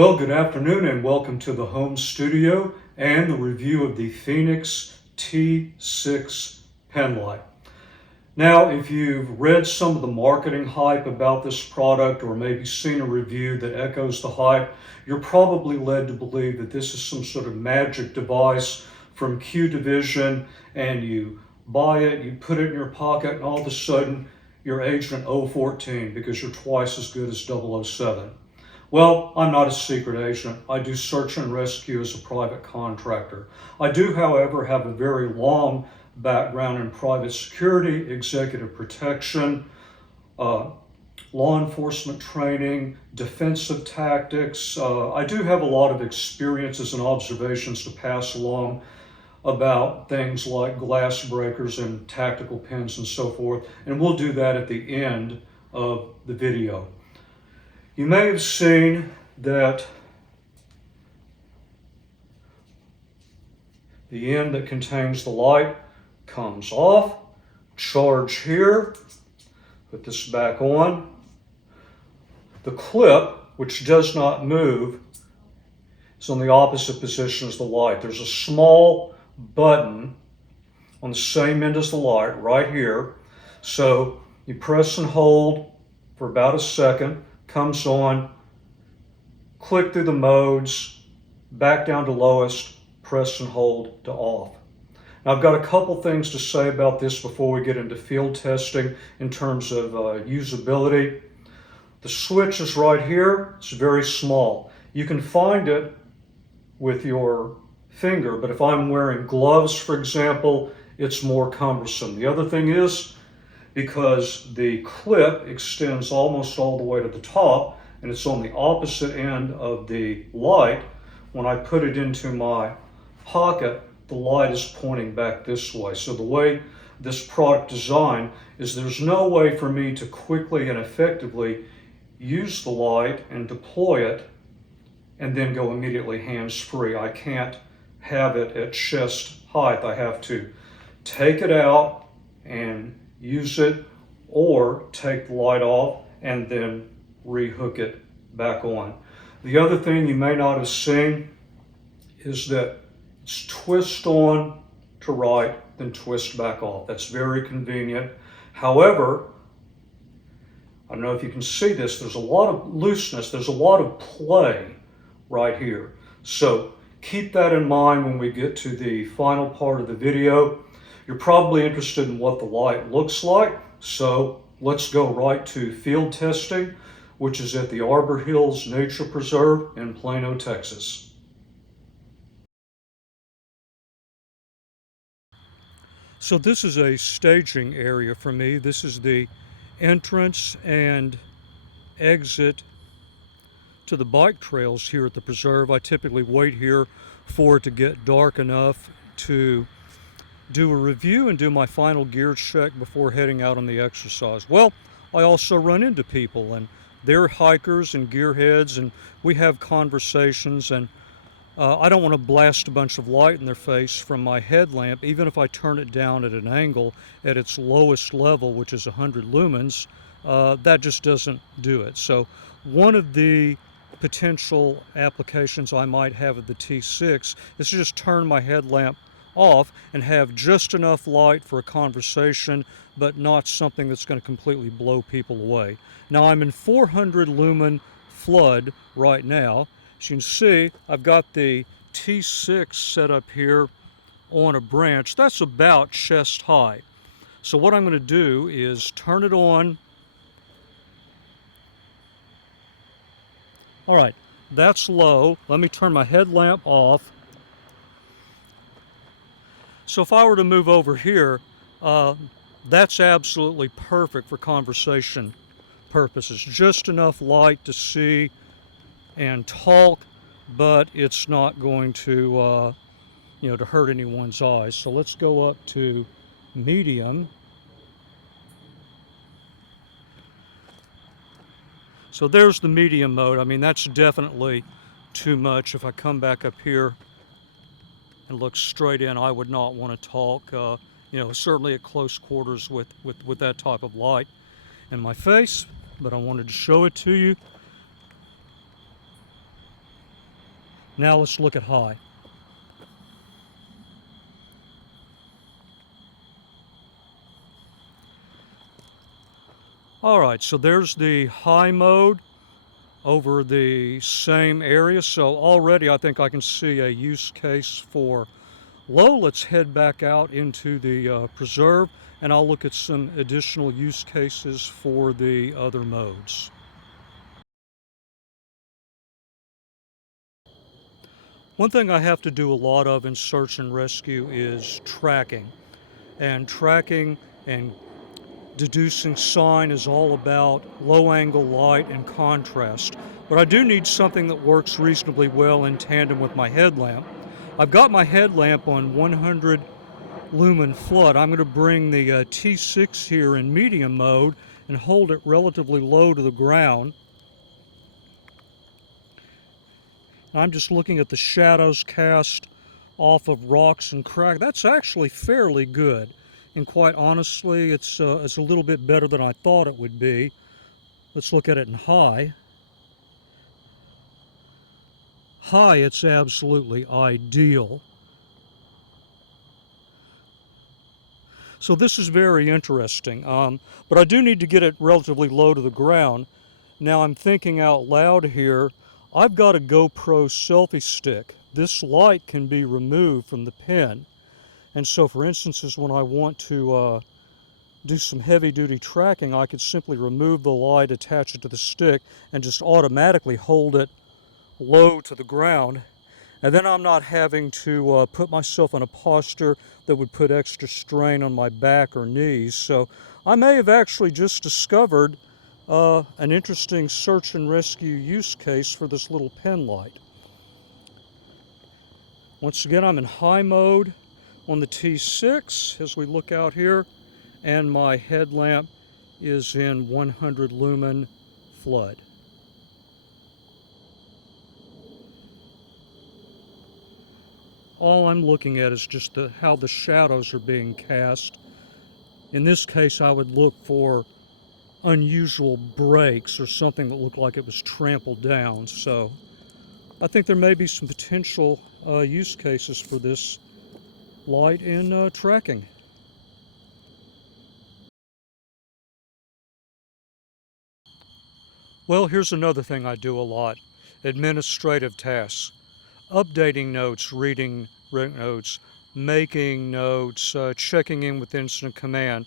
Well, good afternoon and welcome to the home studio and the review of the Fenix T6 Penlight. Now, if you've read some of the marketing hype about this product or maybe seen a review that echoes the hype, you're probably led to believe that this is some sort of magic device from Q Division, and you buy it, you put it in your pocket, and all of a sudden you're Agent 014 because you're twice as good as 007. Well, I'm not a secret agent. I do search and rescue as a private contractor. I do, however, have a very long background in private security, executive protection, law enforcement training, defensive tactics. I do have a lot of experiences and observations to pass along about things like glass breakers and tactical pins and so forth, and we'll do that at the end of the video. You may have seen that the end that contains the light comes off. Charge here. Put this back on. The clip, which does not move, is on the opposite position as the light. There's a small button on the same end as the light right here. So you press and hold for about a second. Comes on, click through the modes, back down to lowest, press and hold to off. Now I've got a couple things to say about this before we get into field testing in terms of usability. The switch is right here. It's very small. You can find it with your finger, but if I'm wearing gloves, for example, it's more cumbersome. The other thing is, because the clip extends almost all the way to the top and it's on the opposite end of the light, when I put it into my pocket, the light is pointing back this way. So the way this product design is there's no way for me to quickly and effectively use the light and deploy it and then go immediately hands-free. I can't have it at chest height. I have to take it out and use it, or take the light off and then rehook it back on. The other thing you may not have seen is that it's twist on to right, then twist back off. That's very convenient. However, I don't know if you can see this, there's a lot of looseness, there's a lot of play right here. So keep that in mind when we get to the final part of the video. You're probably interested in what the light looks like, so let's go right to field testing, which is at the Arbor Hills Nature Preserve in Plano, Texas. So this is a staging area for me. This is the entrance and exit to the bike trails here at the preserve. I typically wait here for it to get dark enough to do a review and do my final gear check before heading out on the exercise. Well, I also run into people, and they're hikers and gearheads, and we have conversations, and I don't want to blast a bunch of light in their face from my headlamp, even if I turn it down at an angle at its lowest level, which is 100 lumens. That just doesn't do it. So one of the potential applications I might have of the T6 is to just turn my headlamp off and have just enough light for a conversation, but not something that's going to completely blow people away. Now I'm in 400 lumen flood right now. As you can see, I've got the T6 set up here on a branch. That's about chest high. So what I'm going to do is turn it on. All right, that's low. Let me turn my headlamp off. So if I were to move over here, that's absolutely perfect for conversation purposes. Just enough light to see and talk, but it's not going to, to hurt anyone's eyes. So let's go up to medium. So there's the medium mode. I mean, that's definitely too much. If I come back up here and look straight in, I would not want to talk, certainly at close quarters with that type of light in my face, but I wanted to show it to you. Now let's look at high. Alright, so there's the high mode over the same area. So already I think I can see a use case for low. Let's head back out into the preserve and I'll look at some additional use cases for the other modes. One thing I have to do a lot of in search and rescue is tracking. And tracking and deducing sign is all about low angle light and contrast. But I do need something that works reasonably well in tandem with my headlamp. I've got my headlamp on 100 lumen flood. I'm going to bring the T6 here in medium mode and hold it relatively low to the ground. I'm just looking at the shadows cast off of rocks and crack. That's actually fairly good. And quite honestly, it's a little bit better than I thought it would be. Let's look at it in high. High, it's absolutely ideal. So this is very interesting, but I do need to get it relatively low to the ground. Now I'm thinking out loud here. I've got a GoPro selfie stick. This light can be removed from the pen. And so for instances when I want to do some heavy duty tracking, I could simply remove the light, attach it to the stick, and just automatically hold it low to the ground. And then I'm not having to put myself in a posture that would put extra strain on my back or knees. So I may have actually just discovered an interesting search and rescue use case for this little pen light. Once again, I'm in high mode on the T6 as we look out here, and my headlamp is in 100 lumen flood. All I'm looking at is just how the shadows are being cast. In this case, I would look for unusual breaks or something that looked like it was trampled down. So I think there may be some potential use cases for this light in tracking. Well, here's another thing I do a lot. Administrative tasks. Updating notes, reading notes, making notes, checking in with incident command.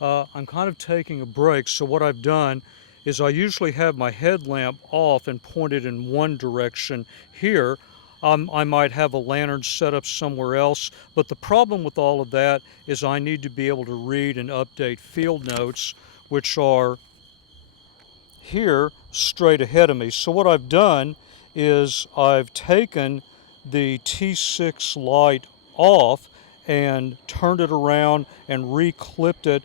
I'm kind of taking a break, so what I've done is I usually have my headlamp off and pointed in one direction here. I might have a lantern set up somewhere else, but the problem with all of that is I need to be able to read and update field notes, which are here straight ahead of me. So what I've done is I've taken the T6 light off and turned it around and re-clipped it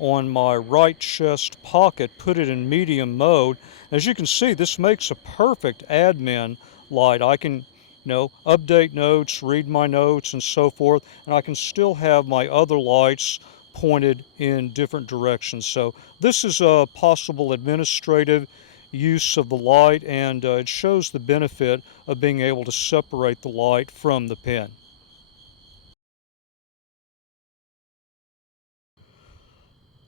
on my right chest pocket, put it in medium mode. As you can see, this makes a perfect admin light. I can, update notes, read my notes, and so forth, and I can still have my other lights pointed in different directions. So this is a possible administrative use of the light, and it shows the benefit of being able to separate the light from the pen.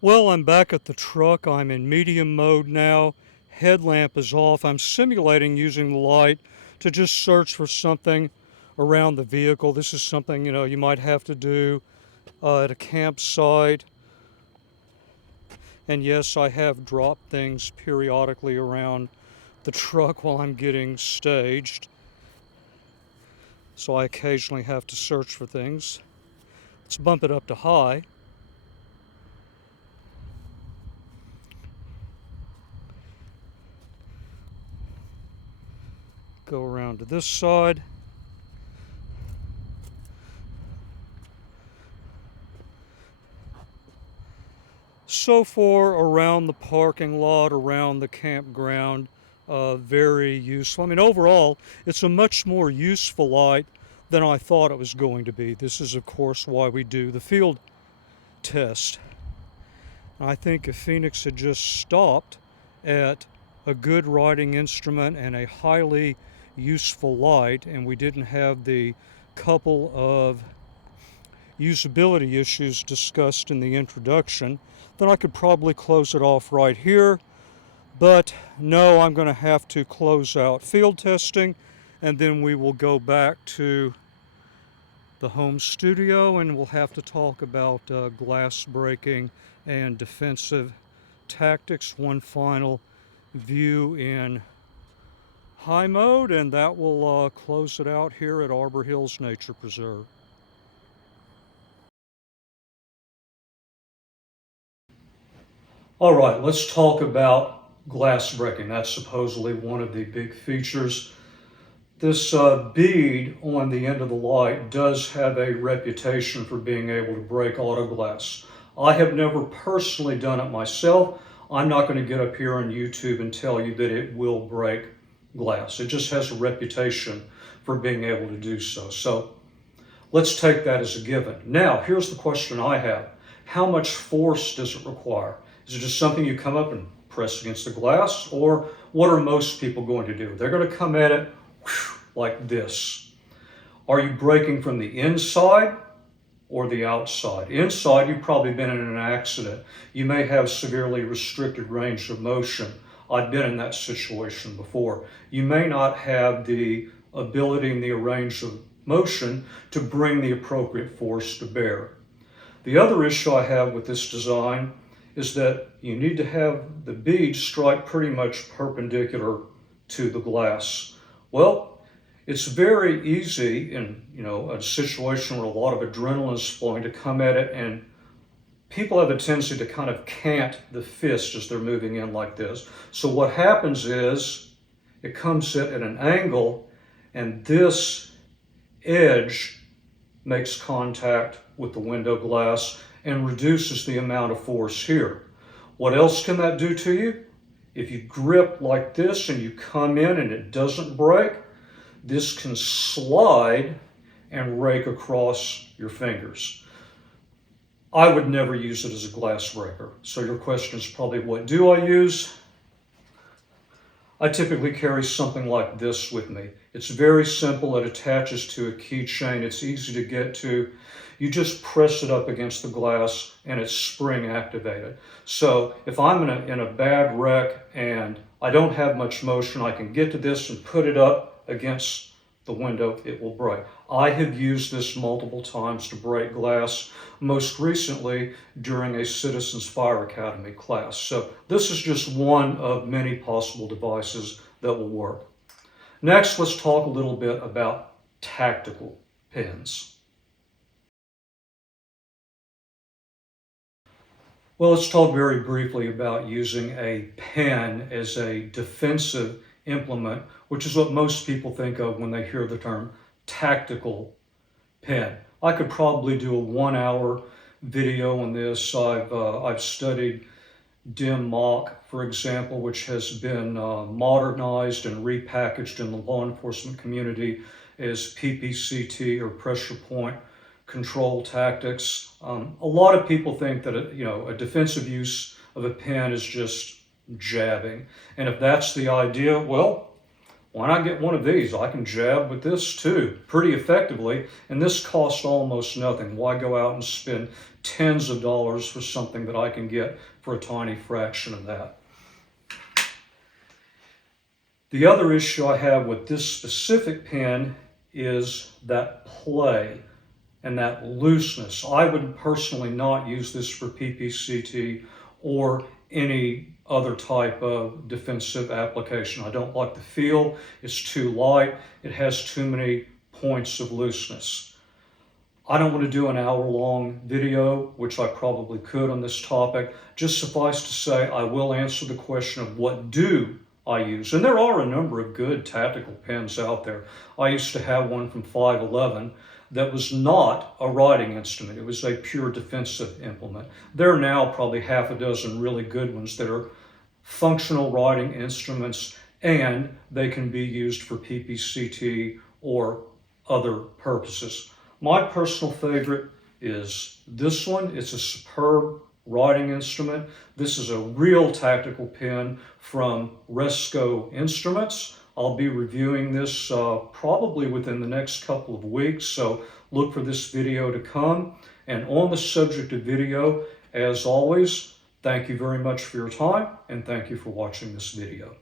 Well, I'm back at the truck. I'm in medium mode now. Headlamp is off. I'm simulating using the light to just search for something around the vehicle. This is something, you might have to do at a campsite. And yes, I have dropped things periodically around the truck while I'm getting staged. So I occasionally have to search for things. Let's bump it up to high. Go around to this side. So far around the parking lot, around the campground, very useful. I mean, overall, it's a much more useful light than I thought it was going to be. This is, of course, why we do the field test. I think if Fenix had just stopped at a good writing instrument and a highly useful light and we didn't have the couple of usability issues discussed in the introduction, then I could probably close it off right here. But no, I'm going to have to close out field testing, and then we will go back to the home studio and we'll have to talk about glass breaking and defensive tactics. One final view in high mode, and that will close it out here at Arbor Hills Nature Preserve. All right, let's talk about glass breaking. That's supposedly one of the big features. This bead on the end of the light does have a reputation for being able to break auto glass. I have never personally done it myself. I'm not going to get up here on YouTube and tell you that it will break glass. It just has a reputation for being able to do so. So let's take that as a given. Now, here's the question I have. How much force does it require? Is it just something you come up and press against the glass? Or what are most people going to do? They're going to come at it like this. Are you breaking from the inside or the outside? Inside, you've probably been in an accident. You may have severely restricted range of motion. I've been in that situation before. You may not have the ability and the range of motion to bring the appropriate force to bear. The other issue I have with this design is that you need to have the bead strike pretty much perpendicular to the glass. Well, it's very easy in a situation where a lot of adrenaline is flowing to come at it, and people have a tendency to kind of cant the fist as they're moving in like this. So what happens is it comes at an angle, and this edge makes contact with the window glass and reduces the amount of force here. What else can that do to you? If you grip like this and you come in and it doesn't break, this can slide and rake across your fingers. I would never use it as a glass breaker. So your question is probably, what do I use? I typically carry something like this with me. It's very simple. It attaches to a keychain. It's easy to get to. You just press it up against the glass and it's spring activated. So if I'm in a bad wreck and I don't have much motion, I can get to this and put it up against the window, it will break. I have used this multiple times to break glass, most recently during a Citizens Fire Academy class. So this is just one of many possible devices that will work. Next, let's talk a little bit about tactical pens. Well, let's talk very briefly about using a pen as a defensive implement, which is what most people think of when they hear the term tactical pen. I could probably do a 1-hour video on this. I've studied dim mock, for example, which has been modernized and repackaged in the law enforcement community as PPCT, or pressure point control tactics. A lot of people think that a defensive use of a pen is just jabbing, and if that's the idea, well, why not get one of these? I can jab with this too, pretty effectively, and this costs almost nothing. Why go out and spend tens of dollars for something that I can get for a tiny fraction of that? The other issue I have with this specific pen is that play and that looseness. I would personally not use this for PPCT or any other type of defensive application. I don't like the feel. It's too light. It has too many points of looseness. I don't want to do an hour-long video, which I probably could on this topic. Just suffice to say, I will answer the question of what do I use. And there are a number of good tactical pens out there. I used to have one from 511 that was not a writing instrument. It was a pure defensive implement. There are now probably half a dozen really good ones that are functional writing instruments, and they can be used for PPCT or other purposes. My personal favorite is this one. It's a superb writing instrument. This is a real tactical pen from Resco Instruments. I'll be reviewing this probably within the next couple of weeks, so look for this video to come. And on the subject of video, as always, thank you very much for your time, and thank you for watching this video.